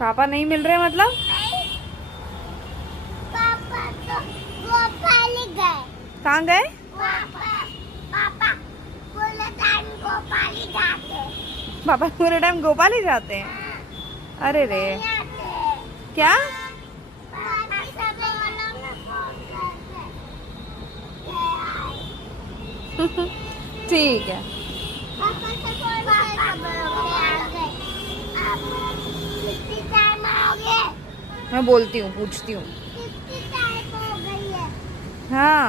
पापा नहीं मिल रहे मतलब? पापा तो गोपाल गए। कहाँ गए? पापा पूरे टाइम गोपाल ही जाते। पापा पूरे टाइम गोपाल ही जाते हैं? अरे रे, नहीं आते। क्या? पापा सब वालों ने फोन करके ठीक है। पापा से फोन करके आ गए। आप कितनी टाइम आओगे? मैं बोलती हूँ, पूछती हूँ। कितनी टाइम हो गई है? हाँ